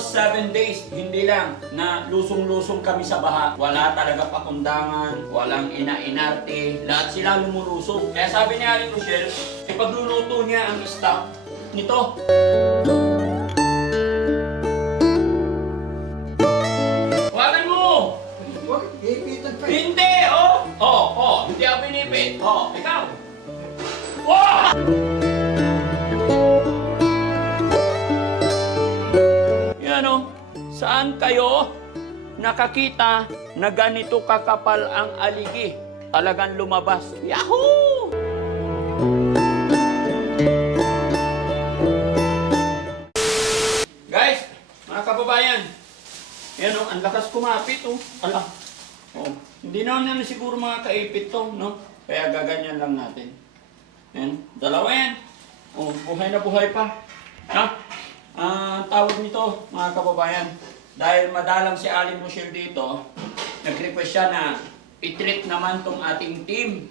Almost 7 days, hindi lang na lusong-lusong kami sa baha. Wala talaga pakundangan, walang ina-inarte, lahat sila lumulusog. Kaya sabi ni Aling Rochelle, ipagluluto niya ang stock nito. Wagan mo! Huwag, ipitan pa. Hindi! Hindi ako pinipit. Ikaw! Wow! Yan saan kayo nakakita na ganito kakapal ang aligi? Talagang lumabas. Yahoo! Guys, mga kababayan, yan ang lakas kumapit Ala. Hindi naman siguro mga kaipit to, no? Kaya gaganyan lang natin. Yan, dalawa yan. Buhay na buhay pa. Ha? Tawag nito, mga kababayan, dahil madalang si Aling Rochelle dito, nag-request siya na i-treat naman tong ating team.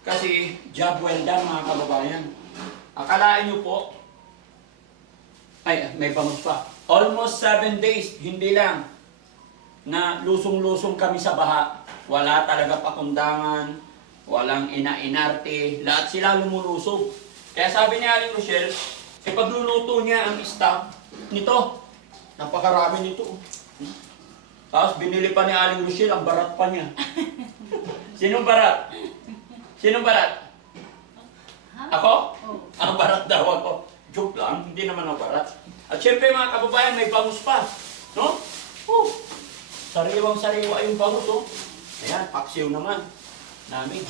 Kasi job well done, mga kababayan. Akalain nyo po, ay, may bangus pa. Almost 7 days, hindi lang na lusong-lusong kami sa baha. Wala talaga pakundangan, walang ina-inarte, lahat sila lumulusog. Kaya sabi ni Aling Rochelle, ipagluluto niya ang stock nito. Napakarami nito. Tapos binili pa ni Aling Rochelle, ang barat pa niya. Sinong barat? Sinong barat? Ako? Ang barat daw ako. Joke lang, hindi naman ang barat. At syempre mga kababayan, may bangus pa. No? Sariwang-sariwa yung bangus Ayan, paksiw naman. Namin.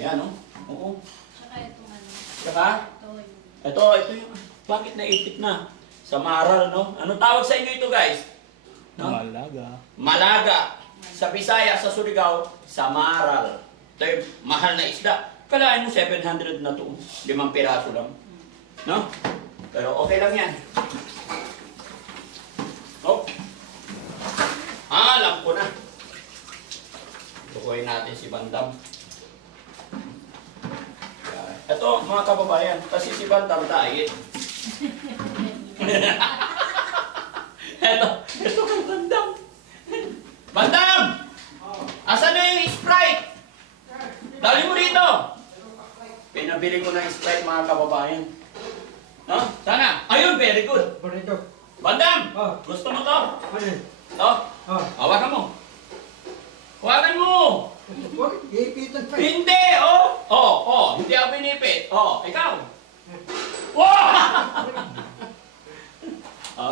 Ayan Oo. Tsaka itong ano. Tsaka? Ito yung, bakit naipit na? Sa maral, no? Anong tawag sa inyo ito, guys? No? Malaga. Malaga. Sa Bisaya, sa Surigao, sa maral. Ito yung mahal na isda. Kalahin mo 700 na to. 5 piraso lang. No? Pero okay lang yan. Alam ko na. Lukuhin natin si Bandam. Ito, mga kababayan, kasi si Bandam diet. Ito kay Bandam. Bandam! Asan na yung Sprite? Dali mo rito! Pinabili ko ng Sprite, mga kababayan. No? Sana? Ayun, very good. Barito. Bandam! Oh. Gusto mo to? Ano? To? Hawakan mo. Hawakan mo! Huwag, ipitan pa. Hindi! Hindi ako pinipit. Ikaw! Wow!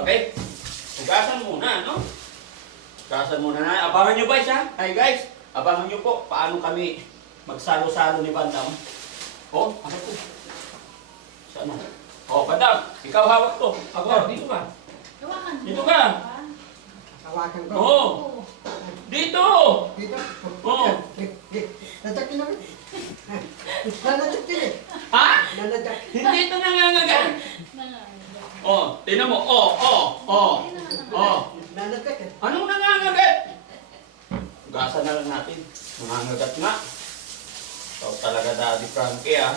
Okay. Hugasan muna, no? Hugasan muna na. Abangan nyo guys, ha? Hi guys, abangan nyo po paano kami magsalo-salo ni Bandam. Ano to? Saan na? Bandam, ikaw hawak to. Ako, dito ka. Hawakan mo. Dito ka. Hawakan ko. Dito! Dito. Oo. Nadak na naman. Nanadak din eh. Ha? Nanadak. Hindi ito nangangagat. Tingnan mo. Nanadak eh. Anong nangangagat? Hugasan na lang natin. Nangangagat nga. Ikaw talaga, Daddy Frankie, ha?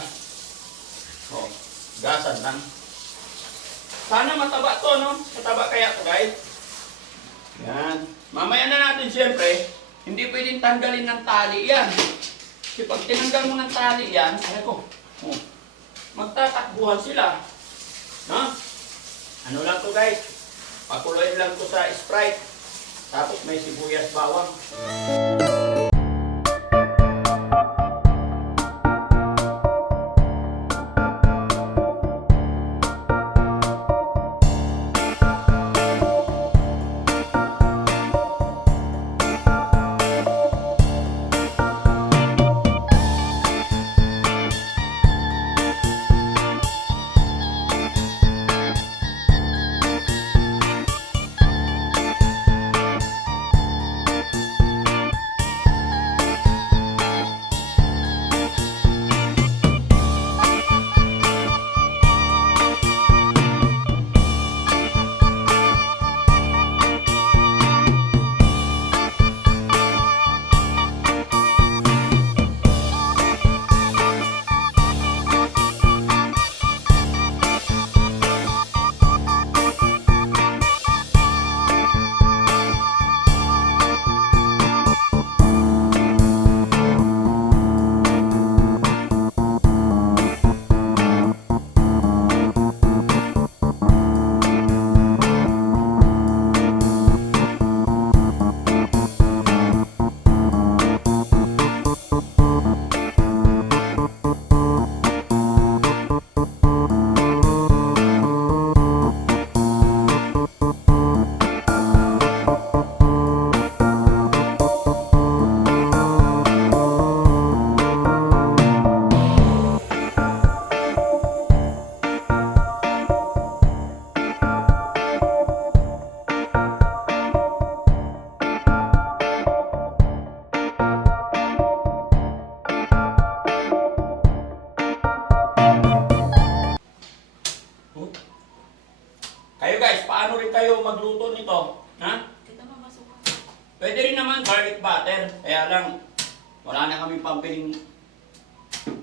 Hugasan lang. Sana mataba to, no? Mataba kaya to, guys. Yan. Mamaya na natin, siyempre, hindi pwedeng tanggalin ng tali yan. Kasi pag tinanggal mo ng tali yan, magtatakbuhan sila. No? Ano lang to, guys? Pakuloyin lang to sa Sprite. Tapos may sibuyas bawang. magluto nito. Ha? Kita mamasukan. Pwede rin naman garlic butter. Kaya lang, wala na kami pambiling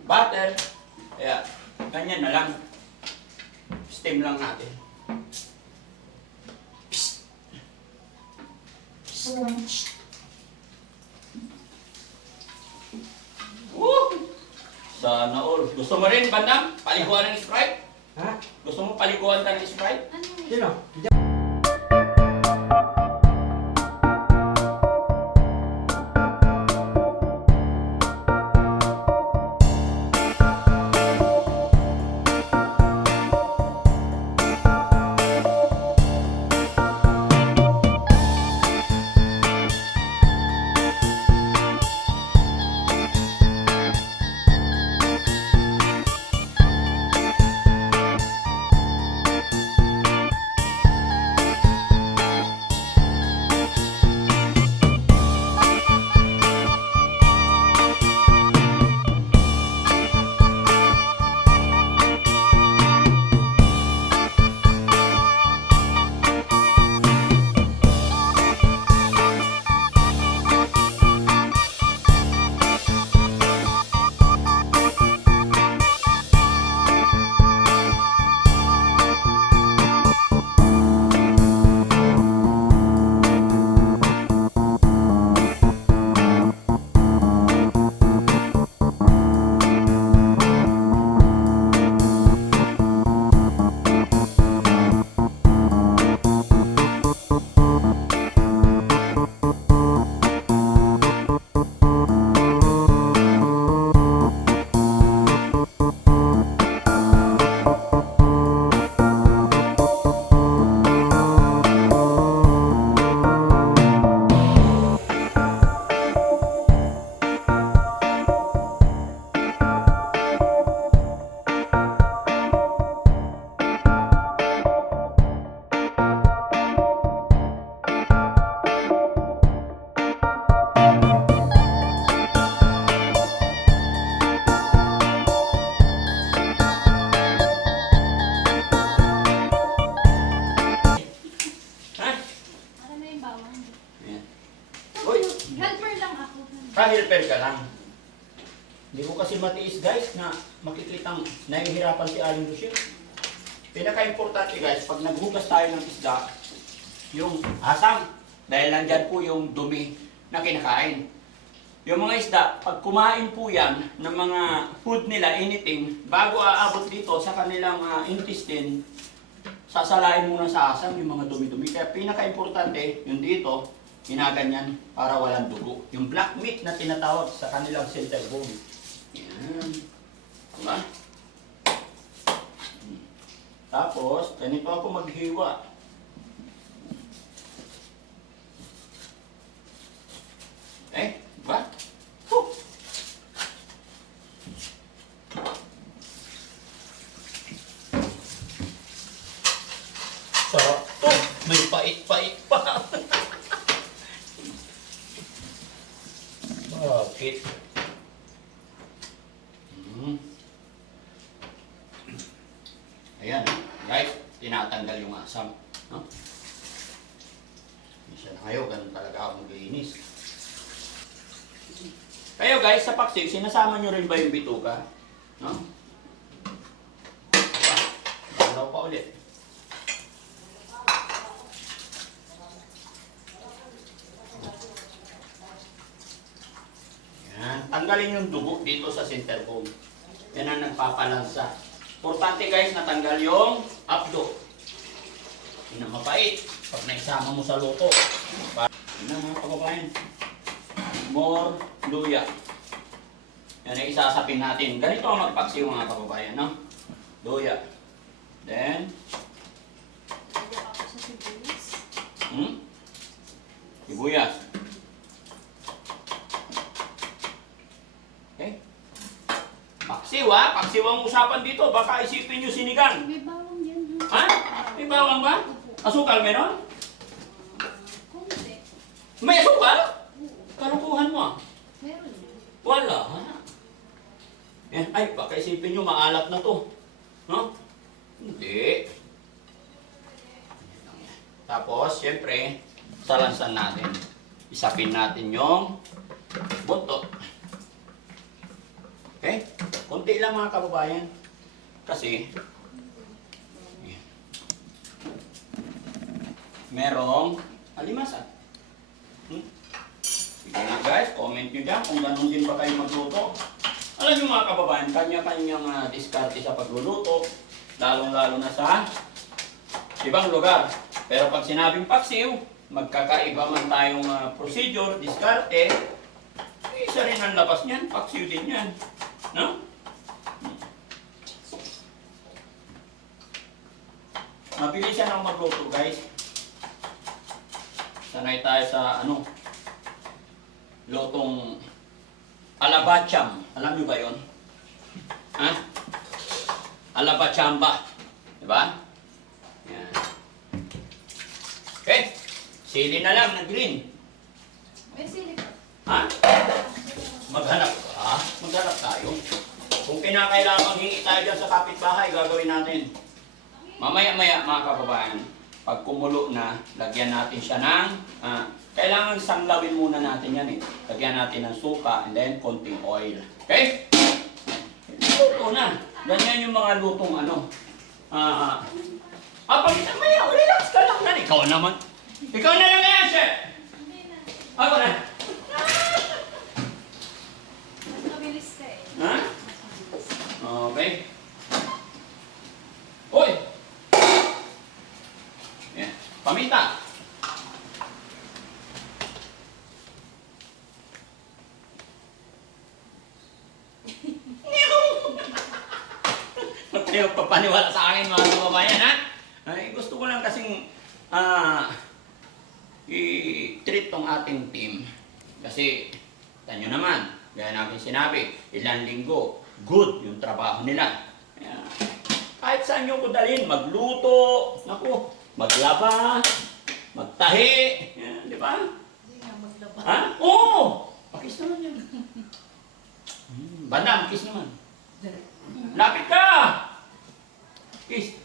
butter. Kaya, ganyan na lang. Steam lang natin. Woo! Sana all. Gusto mo rin, Bandam? Paliguan ng Sprite? Ha? Gusto mo paliguan ka ng Sprite? Ano yun? Sino? Ha? Para na yung bawang. Ayan. Uy! Helper lang ako. Helper ka lang. Hindi ko kasi matiis guys na makikitang nahihirapan si Aling Lucia. Pinaka-importante guys, pag naghugas tayo ng isda, yung asam, dahil nandyan po yung dumi na kinakain. Yung mga isda, pag kumain po yan ng mga food nila, anything, bago aabot dito sa kanilang intestine, sasalain muna sa asam yung mga dumi-dumi. Kaya pinaka-importante, yung dito, ginaganyan para walang dugo. Yung black meat na tinatawag sa kanilang center bone. Yan. Diba? Tapos, ganito ako maghiwa. Diba? Huh. Sarap to. May pait-pait pa. Bakit? Ayan, guys, tinatanggal yung asam. No? Isa na kayo, ganun talaga ako maglinis. Kayo guys, sa paksik, sinasama nyo rin ba yung bituka? No? Dalaw pa ulit. Yan, tanggalin yung dugo dito sa center bone. Yan ang nagpapalansa. Importante guys, natanggal yung abdo. Yun ang mapait pag naisama mo sa luto. Yun ang mga kababayan. More luya. Yan ay isasapin natin. Ganito ang magpaksiw mga kababayan, no? Luya. Then, Lagyan ako sa sibuyas. sibuyas. Okay? Paksiw ha? Paksiw ang usapan dito. Baka isipin nyo sinigang. May bawang yan. Ha? May bawang ba? Asukal meron? Konti. May asukal? Kalukuhan mo ah. Meron yan. Wala. Yan. Ay, baka isipin nyo maalat na to. No? Hindi. Tapos, syempre, salansan natin. Isapin natin yung buntot. Okay? Kunti lang mga kababayan. Kasi, merong alimasan. Sige na guys, comment nyo dyan kung ganun din ba kayo magluto. Alam nyo mga kababayan, kanya-kanyang diskarte sa pagluluto. Lalong-lalo na sa ibang lugar. Pero pag sinabing paksiw, magkakaiba man tayong procedure, diskarte, isa rin ang labas niyan, paksiw din yan. No? Mabilisan ang magluto guys. Sanay tayo sa lutong alabacham. Alam nyo ba yon? Ha? Alabachamba. Diba? Yan. Okay. Sili na lang na green. May sili pa. Ha? Maghanap. Ha? Maghanap tayo. Kung kinakailangan hingi tayo dyan sa kapitbahay, gagawin natin. Mamaya-maya mga kababayan, pag kumulo na, lagyan natin siya ng, kailangan sanglawin muna natin yan eh. Lagyan natin ng suka and then konting oil. Okay? Luto na. Ganyan yung mga lutong mamaya, relax ka lang na. Ikaw naman. Ikaw na lang yan, chef. Ako na. Mas mabilis ka eh. Ha? Okay. Uy! Yan. Paminta. Huwag kayo papaniwala sa akin mga kababayan, ha? Ay, gusto ko lang kasing i-treat tong ating team. Kasi, tanyo naman, gaya namin sinabi, ilang linggo, good yung trabaho nila. Kaya, kahit saan nyo ko dalhin, magluto, naku, maglaba, magtahi, yan, di ba? Hindi nga maglaba. Ha? Oo! Pakis naman yan. Bandam, kiss naman. Lapit ka! Kiss.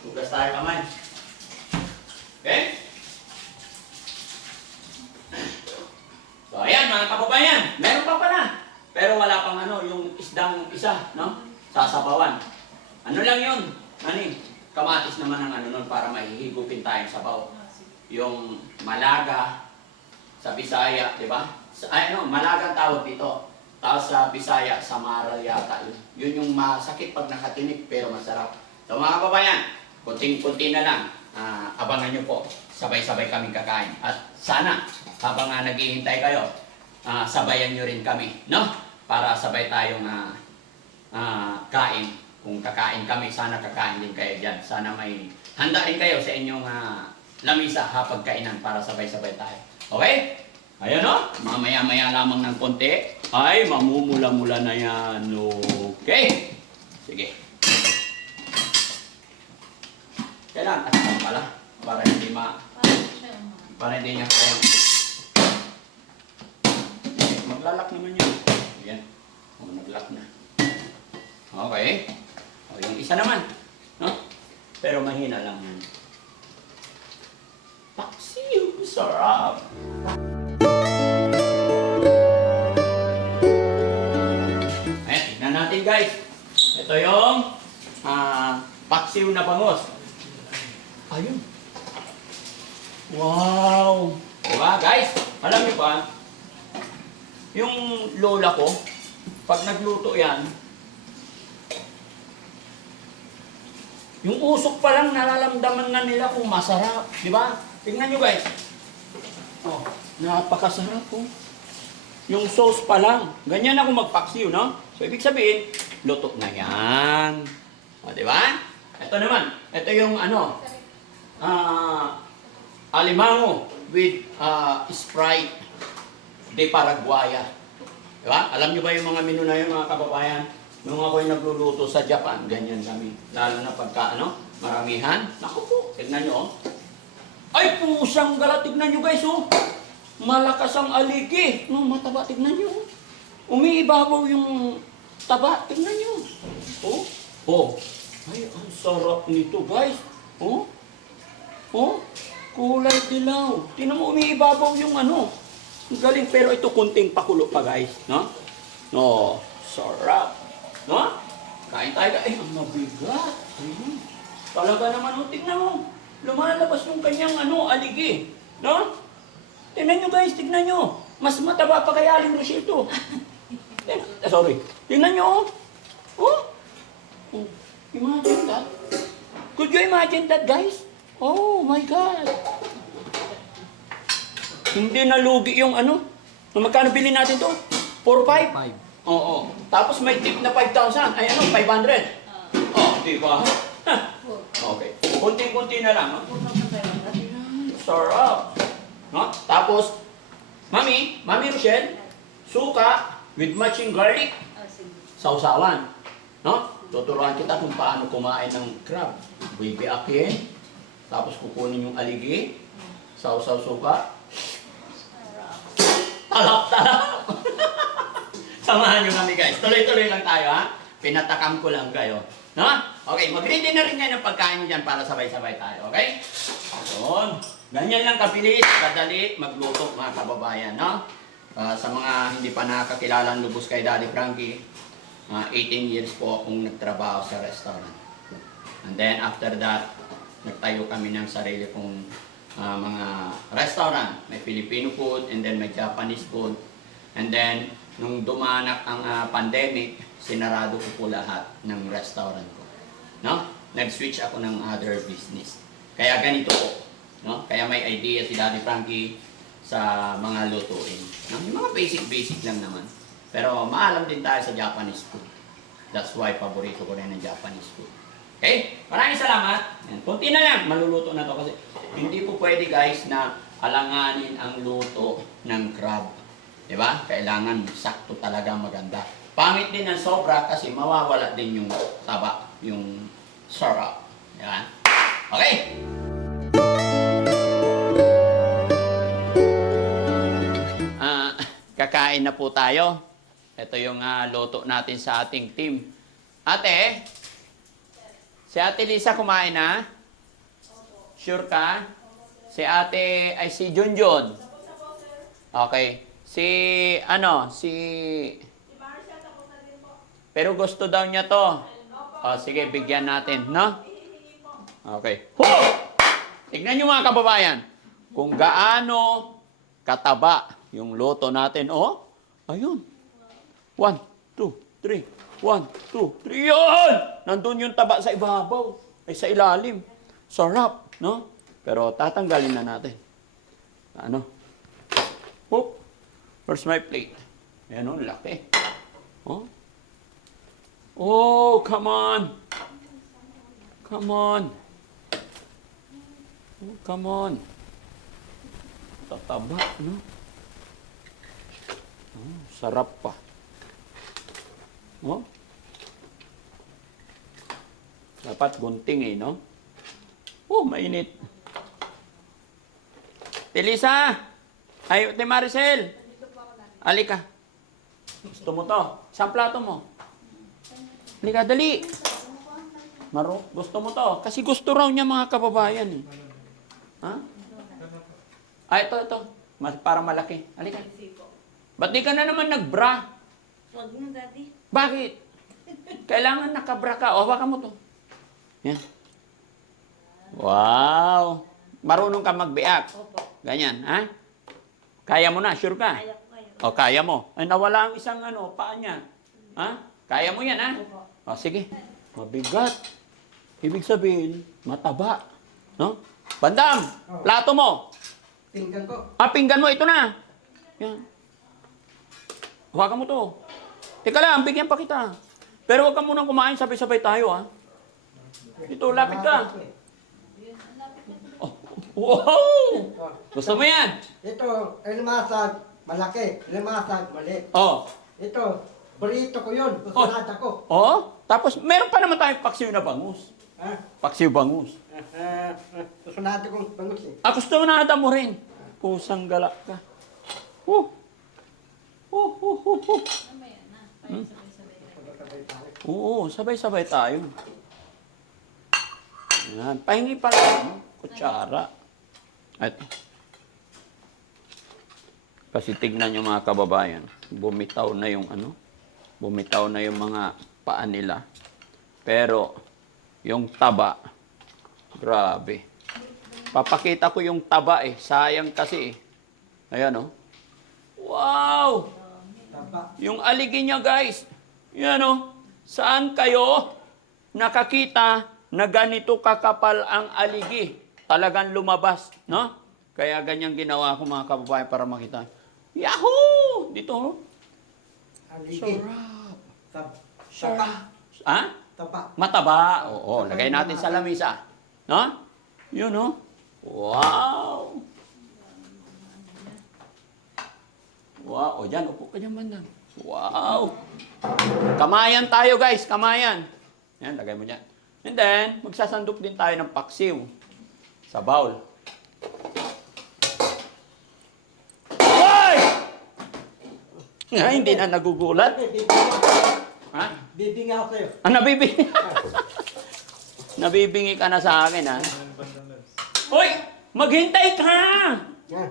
Tugas tayo kamay. Okay? So, ayan mga kababayan. Meron pa pala. Pero wala pang yung isdang isa, no? Sasabawan. Ano lang yun? Kamatis naman ang nun para mahihigupin tayong sabaw. Yung malaga sa Bisaya, di ba? Malagang tawag dito. Tapos sa Bisaya, samaral yata. Yun yung masakit pag nakatinik pero masarap. So mga kababayan, kunting-kunti na lang. Abangan nyo po. Sabay-sabay kaming kakain. At sana, habang naghihintay kayo, sabayan nyo rin kami. No? Para sabay tayong kain. Kung kakain kami, sana kakain din kayo dyan. Sana may handa rin kayo sa inyong lamisa hapagkainan para sabay-sabay tayo. Okay? Ayan o, mamaya-maya lamang ng konti, ay mamumula-mula na yan. Okay? Sige. Kailangan takpan pala para hindi para hindi niya kaya. Maglalak naman yun. Ayan. Naglalak na. Okay. O, yung isa naman. No? Pero mahina lang yan. Paksiw! Sarap! Ayan, tignan natin guys. Ito yung paksiw na bangos. Ayun. Wow! Diba guys? Alam niyo ba, yung lola ko, pag nagluto yan, yung usok pa lang nararamdaman na nila kung masarap. Diba? Tingnan nyo guys. Oh, napakasarap po. Yung sauce pa lang. Ganyan ako magpaksiw, no? So, ibig sabihin, luto na yan. O, di ba? Ito naman. Ito yung alimango with Sprite de Paraguaya. Di ba? Alam nyo ba yung mga menu na yun, mga kababayan? Nung ako'y nagluluto sa Japan, ganyan kami. Lalo na pagka, maramihan. Naku po, tignan nyo, oh. Ay, pusang gala, tignan nyo guys, oh. Malakas ang aligi. No, mataba, tignan nyo. Umiibabaw yung taba, tignan nyo. Oh, ay, ang sarap nito, guys. Oh, oh, kulay dilaw. Tingnan mo, umiibabaw yung ano. Ang galing, pero ito kunting pakulo pa, guys. No? No, sarap. No? Kain tayo, ay, ang mabigat. Ayun. Talaga naman, oh, tingnan mo. Lumalabas yung kanyang, aligi. No? Tingnan nyo, guys, tingnan nyo. Mas mataba pa kay Aling Rosito. Sorry. Tingnan nyo, oh. Oh. Oh, imagine that. Could you imagine that, guys? Oh my God. Hindi nalugi yung Magkano bilhin natin to? 4-5? 5. Oo. Tapos may tip na 5,000. Ay 500. Oh, di ba? Okay. Kunti-kunti na lang. No? Sarap. No? Tapos, Mami Rochelle, suka with matching garlic. Sausawan. No? Tuturuan kita kung paano kumain ng crab. Bibiakin, tapos kukunin yung aligi, sausaw suka. Talap-talap! Samahan nyo kami guys. Tuloy-tuloy lang tayo ha. Pinatakam ko lang kayo. No? Okay, mag-ready na rin kayo ng pagkain dyan para sabay-sabay tayo. Okay? Yun. Ganyan lang kabilis, kadali, magluto mga kababayan. No? Sa mga hindi pa nakakilala ng lubos kay Daddy Frankie, 18 years po akong nagtrabaho sa restaurant. And then after that, nagtayo kami ng sarili kong mga restaurant. May Filipino food and then may Japanese food. And then, nung dumanak ang pandemic, sinarado ko po lahat ng restaurant ko. No? Nag-switch ako ng other business. Kaya ganito po. No? Kaya may idea si Daddy Frankie sa mga lutuin. No? Yung mga basic lang naman. Pero maalam din tayo sa Japanese food. That's why paborito ko rin ang Japanese food. Okay? Maraming salamat. Yan. Kunti na lang. Maluluto na to kasi hindi po pwede guys na alanganin ang luto ng crab. Diba? Kailangan sakto talaga maganda. Pangit din ang sobra kasi mawawala din yung taba, yung sarap. Diba? Okay? Kakain na po tayo. Ito yung luto natin sa ating team. Ate, si Ate Lisa kumain na? Sure ka? Si Ate, ay si Junjun. Okay. Si pero gusto daw niya to. O, sige, bigyan natin, no? Okay. Tignan nyo mga kababayan, kung gaano kataba yung luto natin. Oh, ayun. 1, 2, 3. 1, 2, 3. Yun! Nandun yung taba sa ibabaw. Ay, sa ilalim. Sarap, no? Pero tatanggalin na natin. Ano? Whoop. Where's my plate? Ayan o, laki. Oh. Oh, come on. Come on. Oh, come on. Tataba, no? Oh, sarap pa. Oh. Dapat gunting eh, no? Oh, mainit. Telisa! Ay, Te Maricel! Alika. Gusto mo to? Isang plato mo. Alika, dali. Gusto mo to? Kasi gusto raw niya mga kababayan eh. Ha? Ay, ito. Para malaki. Alika. Ba't di ka na naman nagbra? Huwag na, Daddy. Bakit? Kailangan nakabra ka. O, hawakan mo to. Yan. Wow. Marunong ka magbiak. Opo. Ganyan, ha? Kaya mo na, sure ka? Kaya ko, kaya ko. O, kaya mo. Ay, nawala ang isang paa niya. Ha? Kaya mo yan, ha? O, sige. Mabigat. Ibig sabihin, mataba. No? Bandam, plato mo. Pinggan ko. Pinggan mo, ito na. Yan. Hawakan mo to. Teka lang, bigyan pa kita. Pero huwag ka munang kumain, sabay-sabay tayo, ha? Ito, lapit ka. Oh, wow! Gusto mo yan? Ito, limasag, malaki. Limasag, maliit. Oh. Ito, burrito ko yun. Kusunada ko. Oh? Tapos, meron pa naman tayong paksiw na bangus. Ha? Paksiw bangus. Kusunada kong bangus eh. Gusto mo na mo rin. Pusang galak ka. sabay tayo. Oo, sabay-sabay tayo. Yan. Pahingi pala ano? Kutsara. Ito. Kasi tignan nyo mga kababayan, bumitaw na yung ano, bumitaw na yung mga paa nila. Pero, yung taba, grabe. Papakita ko yung taba eh, sayang kasi eh. Ayan oh. Wow! Taba. Yung aligi niya guys, yan oh. Saan kayo nakakita na ganito kakapal ang aligi? Talagang lumabas, no? Kaya ganyan ginawa ko mga kababayan para makita. Yahoo! Dito oh. Aligi. Sarap. Taba. Sarap. Ha? Taba. Mataba. Oo, lagay natin sa lamisa. No? Yun, no? Wow! Wow. O, dyan. Upo ka dyan, bandang. Wow! Kamayan tayo, guys. Kamayan. Yan, lagay mo dyan. And then, magsasandok din tayo ng paksiw sa bowl. Hoy! Nga, hindi na nagugulat. Ha? Bibinga ako sa'yo. Ah, nabibingi. Nabibingi ka na sa akin, ha? Hoy! Maghintay ka! Yan.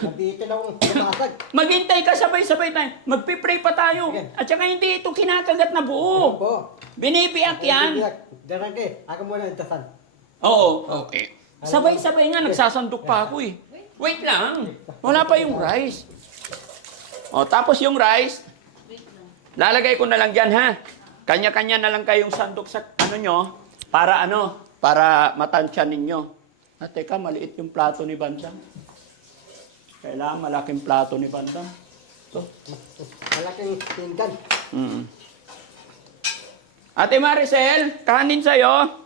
Nabitin akong lumasag. Maghintay ka, sabay-sabay tayo. Magpipray pa tayo. Okay. At saka hindi ito kinakagat na buo. Opo. Binibiyak yan. Darangke, ako muna yung tasan. Oo, okay. Sabay-sabay nga, nagsasandok pa ako eh. Wait lang. Wala pa yung rice. O, tapos yung rice, Wait lang. lalagay ko na lang dyan, ha? Kanya-kanya na lang kayong sandok sa para matansya ninyo. Ah, teka, maliit yung plato ni Bandang. Kailangan malaking plato ni Bandang. Ito. Malaking pinggan. Mm. Ate Maricel, kanin sa'yo.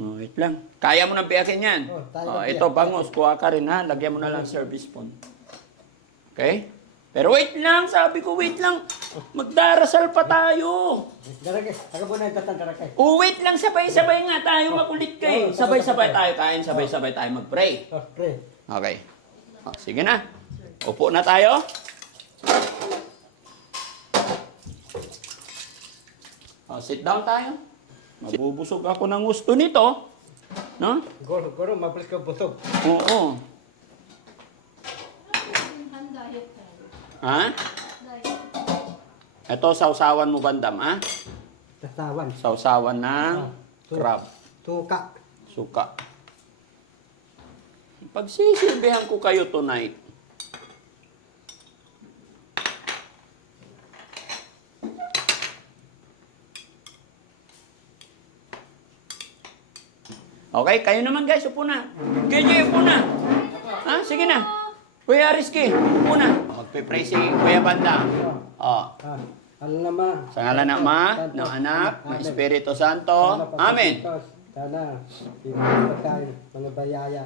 Oh, wait lang. Kaya mo nang piyakin yan. Oh, tayo Oh, nang ito, piyak. bangus. Kuha ka rin ha. Lagyan mo na lang service spoon. Okay? Pero wait lang. Sabi ko, wait lang. Magdarasal pa tayo. Darangke, ako muna yung tasan, darangke. Oh, wait lang. Sabay-sabay nga tayo. Makulit ka eh. Oh, Sabay-sabay tayo kain. Sabay-sabay tayo mag-pray. Oh, pre. Okay. Oh, sige na. Upo na tayo. Oh, sit down tayo. Mabubusog ako ng gusto nito. No? Goro, mabilis ka busog. Oo. Ha? Ito, sausawan mo bandam, ha? Tasawan. Sausawan ng crab. Tuka. Suka. Pagsisilbihan ko kayo tonight. Okay, kayo naman guys, upo na. Kayo, upo na. Ha? Sige na. Kuya Rizky, upo na. Magpipray si Kuya Banda. Oh. Ano naman? Sa ngalan ng Ama, ng Anak, ng Espiritu Santo. Amen. Sana, yung pagkain, mga bayaya.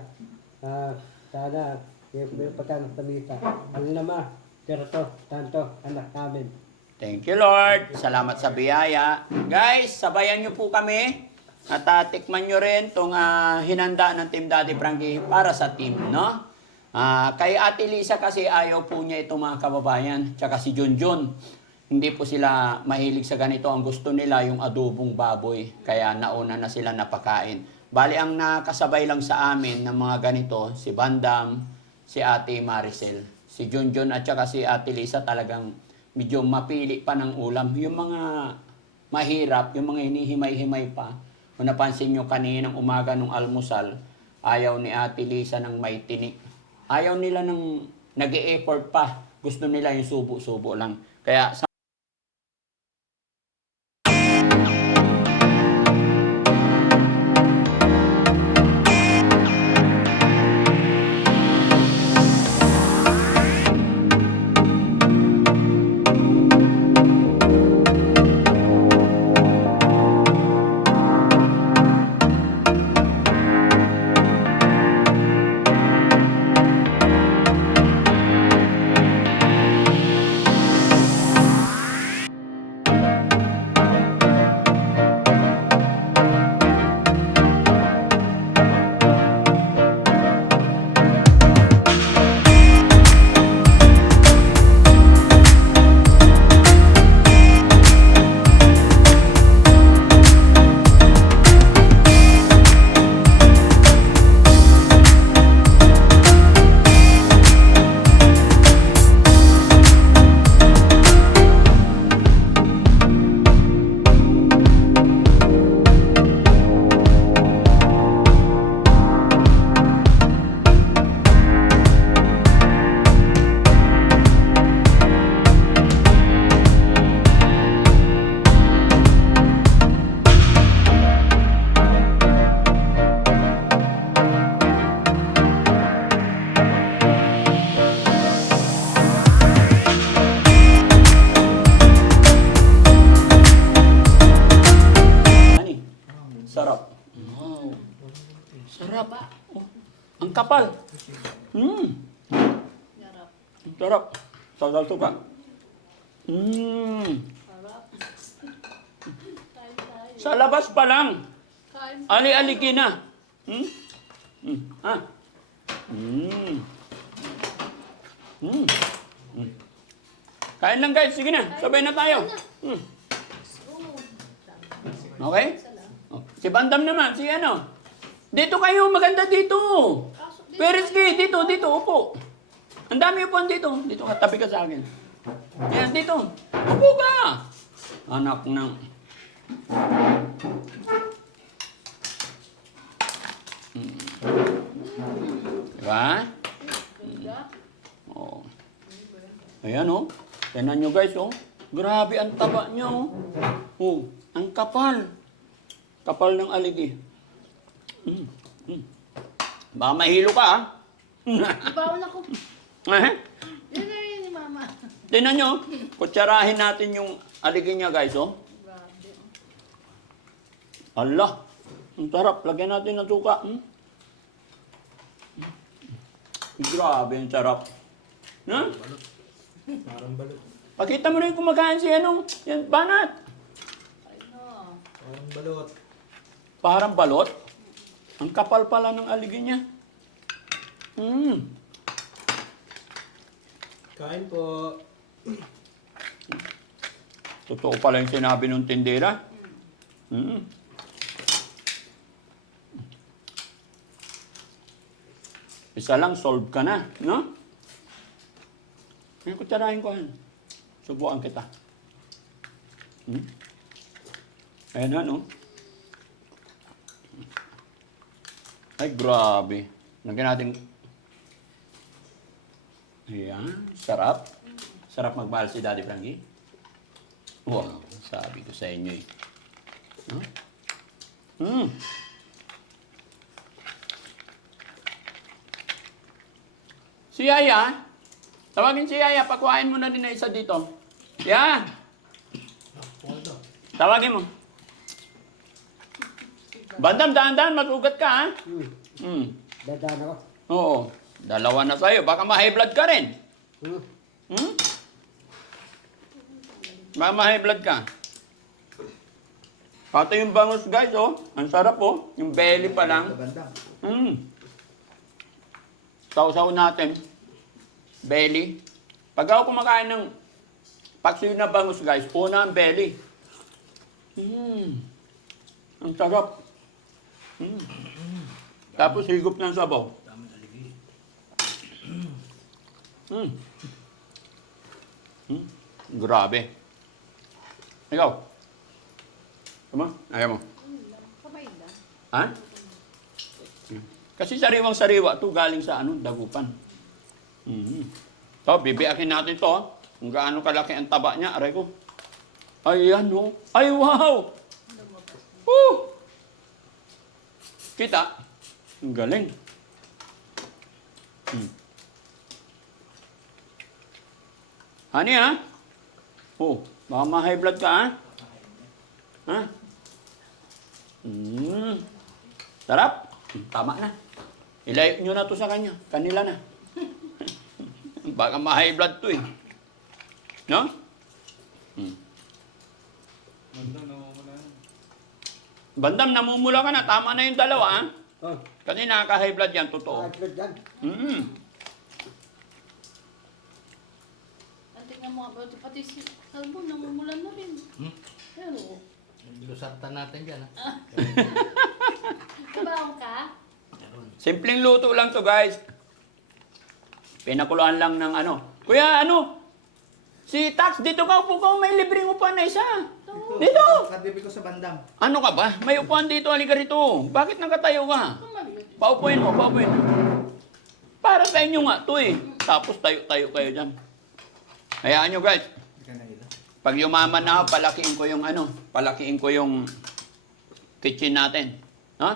Sana, yung pagkain sa misa. Ano naman? Espiritu Santo, anak namin. Thank you, Lord. Salamat sa biyaya. Guys, sabayan niyo po kami. At tikman nyo rin itong hinanda ng Team Daddy Frankie para sa team, no? Kay Ate Lisa kasi ayaw po niya itong mga kababayan. Tsaka si Junjun. Hindi po sila mahilig sa ganito. Ang gusto nila yung adobong baboy. Kaya nauna na sila napakain. Bali, ang nakasabay lang sa amin ng mga ganito, si Bandam, si Ate Maricel. Si Junjun at tsaka si Ate Lisa talagang medyo mapili pa ng ulam. Yung mga mahirap, yung mga hinihimay-himay pa. Kung napansin nyo kaninang umaga nung almusal, ayaw ni Ate Lisa ng may tinik. Ayaw nila ng nag-e-effort pa. Gusto nila yung subo-subo lang. Kaya kapal. Yarap. Sarap. Sawsaw suka. Mm. Sarap. Kain tayo. Sa labas pa lang. Kain tayo. Ali-aligi na. Ha? Kain lang guys. Sige na. Sabay na tayo. Okay? Oh, si Bandam naman. Si ano? Dito kayo. Maganda dito. Pereski. Dito. Upo. Ang dami upuan dito. Dito ka. Tabi ka sa akin. Yan. Dito. Upo ka. Anak ng... Diba? Oh. Ayan oh. Tignan nyo guys oh. Grabe ang taba nyo oh. Oh, ang kapal. Kapal ng aligi. Baka mahilo ka ah. Bawal ako. Eh? Yun na yun ni Mama. Tignan nyo. Kutsarahin natin yung aligi niya guys oh. Grabe. Allah. Ang sarap. Lagyan natin ng suka. Grabe ang sarap. Ha? Parang balot. Pakita mo rin kumakain si ano. Yan, banat. Ano? Parang balot. Parang balot. Ang kapal pala ng aligi niya. Kain po. Totoo pala yung sinabi ng tindera. Isa lang, solve ka na. No? Ngayon, kutsarahin ko yan. Subukan kita. Ayan na, no? Ay, grabe. Lagyan natin... Ayan, sarap. Sarap magmahal si Daddy Frankie. Wow, sabi ko sa inyo eh. Si Yaya, tawagin si Yaya, pakuhain mo na din na isa dito. Yan! Tawagin mo. Bandam, dahan-dahan, masugat ka ha? Dadaan ako. Oo, dalawa na sa'yo. Baka ma-high blood ka rin. Baka ma-high blood ka. Pati yung bangus guys, oh. Ang sarap, oh. Yung belly pa lang. Sausaw natin. Belly. Pag ako kumakain ng paksiw na bangus guys, una ang belly. Ang sarap. Tapos higop ng sabaw. Grabe. Ikaw? Tama? Ayaw mo? Kamay lang. Ha? Kasi sariwang-sariwa to galing sa dagupan. So, bibiyakin natin to. Kung gaano kalaki ang taba niya. Aray ko. Ayan oh. Ay, wow! Woo! Kita? Ang galing. Hani ha? Oh, baka ma-high blood ka ha? Ha? Sarap? Tama na. Ilayo nyo na to sa kanya. Kanila na. Baka ma-high blood to eh. No? Bandam, namumula ka na. Tama na yung dalawa ha? Oh, Kasi nakaka-high blood yan, totoo. agad yan. Tingnan mo, pati si Albo, namumulan na rin. Pero, Lusartan natin dyan, ha? kabaong ka? Simpleng luto lang to guys. Pinakuluan lang ng Kuya, si Tax, dito ka upo ka. May libreng upuan na isa. Dito. Kadibi ko sa bandam. Ano ka ba? May upuan dito. Halika rito. Bakit nakatayo ka? Paupuin mo, paupuin mo. Para sa inyo nga to eh. Tapos tayo-tayo kayo dyan. Hayaan nyo guys. Pag yumaman na ako, palakiin ko yung kitchen natin. Ha?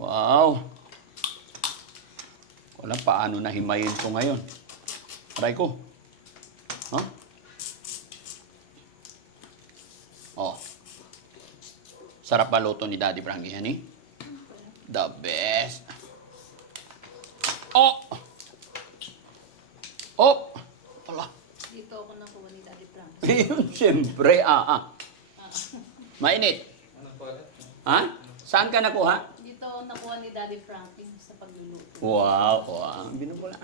Wow. Wala paano na himayin ko ngayon. Try ko. Ha? Oh. Sarap ba luto ni Daddy Frankie, honey? The best. Oh! Oh! Wala. Dito ako nakuha ni Daddy Frank. Yun, siyempre, Mainit. Ha? Saan ka nakuha? Dito ako nakuha ni Daddy Frankie sa pagluluto. Wow, wow. Binubula,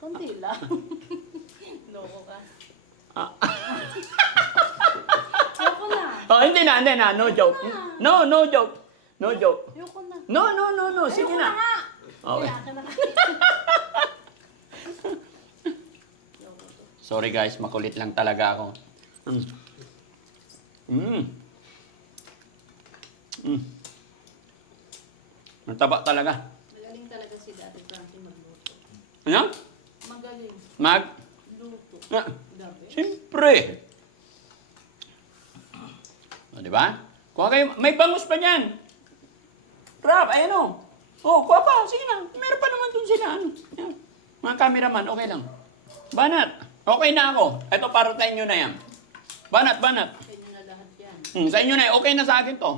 Kunti lang. Loko ka. Yoko na. Oh, hindi na. No joke. No joke. No joke. Yoko na. No. Sige Ayoko na. nga. Okay. Kaya ka na. Yoko to. Sorry guys, makulit lang talaga ako. Mataba talaga. Magaling talaga si Daddy Frankie magluto. Ano? Magaling. Luto. Gabi. Siyempre. O, di ba? Kuha kayo. May bangus pa niyan. Rap, ayan o. Oh, kuha pa. Sige na. Meron pa naman dun sila. Ano? Yan. Mga cameraman, okay lang. Banat. Okay na ako. Ito para sa inyo na yan. Banat. Kanya na lahat yan. Sa inyo na yan. Okay na sa akin to.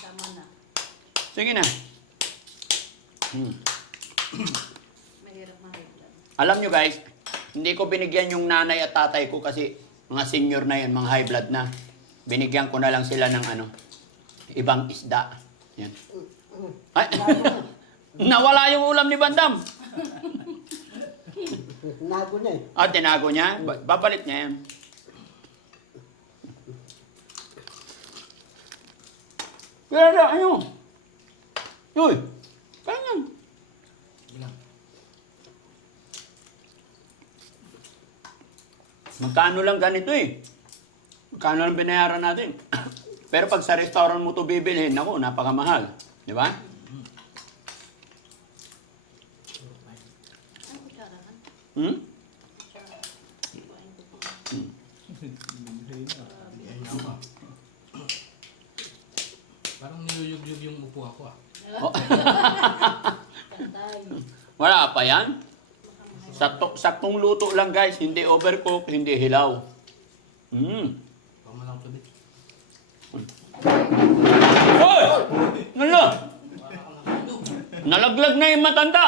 Tama na. Sige na. Mahirap mahirap. Alam nyo guys, hindi ko binigyan yung nanay at tatay ko kasi mga senior na yun, mga high blood na. Binigyan ko na lang sila ng ibang isda. Yan. Ay, nawala yung ulam ni Bandam. Nago niya eh. Tinago niya. Babalik niya yan. Kaya ano? Uy, kaya yan. Ilang? Magkano lang ganito eh. Magkano lang binayaran natin. Pero pag sa restaurant mo to bibilhin, ako, napakamahal. Di ba? Ang kutsarahan? Hmm? Kutsara. Kuhain ko po. Parang niluyug-yug yung upo ako Kantay. Wala pa yan. Saktong luto lang guys. Hindi overcook, hindi hilaw. Pamalang tubig. Hoy! Nala! Nalaglag na yung matanda.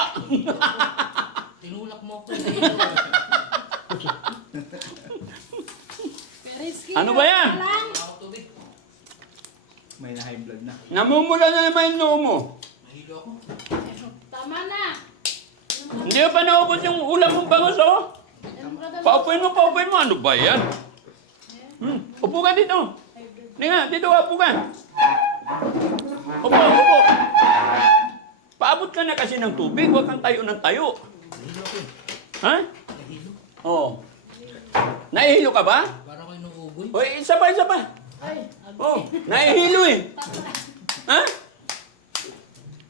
Tinulak mo ako. Perisky. Ano ba yan? Lang. Ako tubig. May na-high blood na. Namumula na naman yung noo mo. Nahilo ako. Tama na. Hindi pa naubos yung ulam mong bangus, oh. Paupuin mo. Ano ba yan? Upo ka dito. Hindi nga, dito upo ka. Upo. Paabot ka na kasi ng tubig. Huwag kang tayo ng tayo. Nahilo ako eh. Ha? Nahilo. Oo. Nahihilo ka ba? Parang ako inuugoy. Uy, isa pa. Ay, Oh, nahihilo eh. Ha?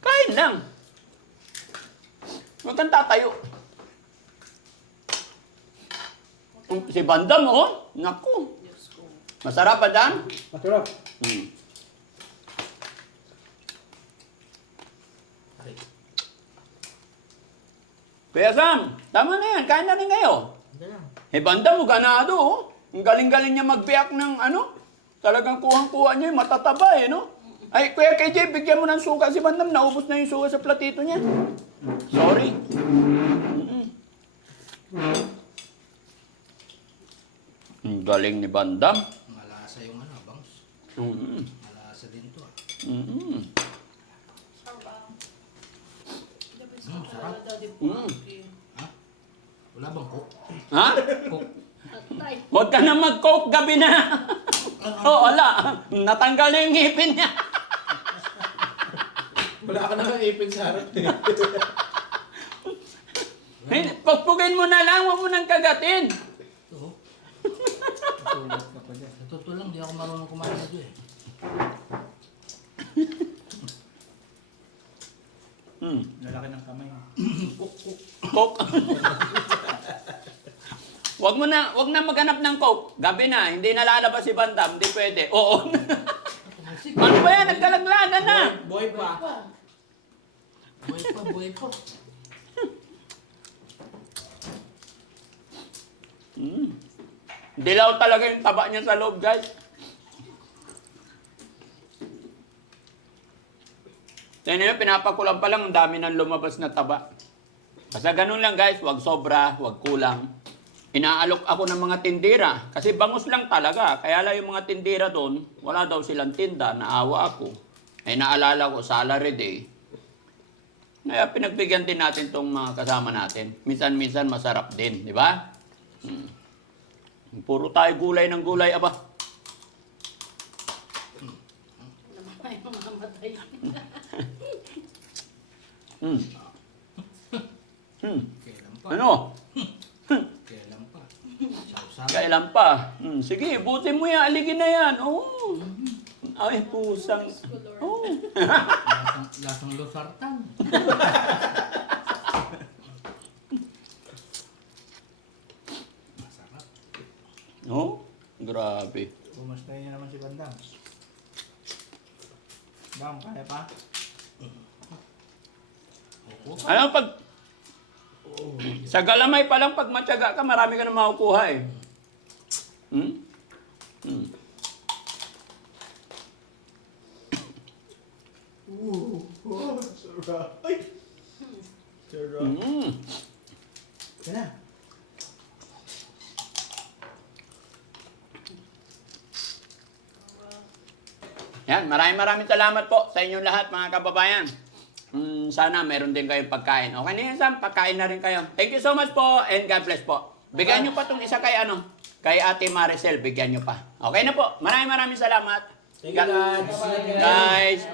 Kain lang. Huwag kang tatayo. Si Bandam, oh. Naku. Diyos ko. Masarap ba Dan? Masarap. Aray. Kuya Sam, tama na yan. Kain na rin kayo. Hindi lang. Bandam, ganado, oh. Ang galing-galing niya magbiyak ng talagang kuhang-kuha niya, matataba eh, no? Ay, Kuya KJ, bigyan mo ng suka si Bandam. Naubos na yung suka sa platito niya. Sorry. Ang galing ni Bandam. Malasa yung bangs. Mm-mm. Malasa din to Mm-mm. Sarap. sarap. Daddy Mm. Frankie. Ha? Wala bang coke? Ha? Coke. Atay. Huwag ka na mag-coke gabi na. Oh, wala. Natanggal na yung ngipin niya. Wala ka nang ipin sa harap eh. Pagpugin mo na lang, huwag mo nang kagatin. Ito. Natulog ka pa dyan. Sa totoo lang, di ako marunong kumain nito eh. Lalaki ng kamay. Coke. Wag na maghanap ng Coke. Gabi na, hindi na lalabas si Bandam, hindi pwede. Oo. Ano ba yan? Nagkalaglagan na. Boy pa. Buhay pa. Dilaw talaga yung taba niya sa loob, guys. Tignan nyo, pinapakulang pa lang, ang dami ng lumabas na taba. Basta ganun lang guys, wag sobra, wag kulang. Inaalok ako ng mga tindera, kasi bangus lang talaga. Kaya lang yung mga tindera doon, wala daw silang tinda, naawa ako. Ay naalala ko, salary day. Kaya pinagbigyan din natin tong mga kasama natin. Minsan-minsan masarap din, di ba? Puro tayo gulay ng gulay, aba. Namatay, mamamatay. Kailan pa? Ano? Kailan pa? Sausaw. Kailan pa? Sige, butin mo yan, aligin na yan. Oh. Ay, pusang. Oh. Lasang losartan. Masarap. Oh, grabe. Bumustahin niya naman si Bandang. Dam, kaya pa? Ano pag sa galamay pa lang pag matyaga ka, marami ka na makukuha eh. Sarap. Ay! Sarap. Yan na. Yan, maraming salamat po sa inyong lahat mga kababayan. Sana meron din kayong pagkain. Okay na yan, Sam, pagkain na rin kayo. Thank you so much po and God bless po. Bigyan nyo pa itong isa kay kay Ate Maricel, bigyan nyo pa. Okay na po. Maraming salamat. Thank you, Lord. Guys,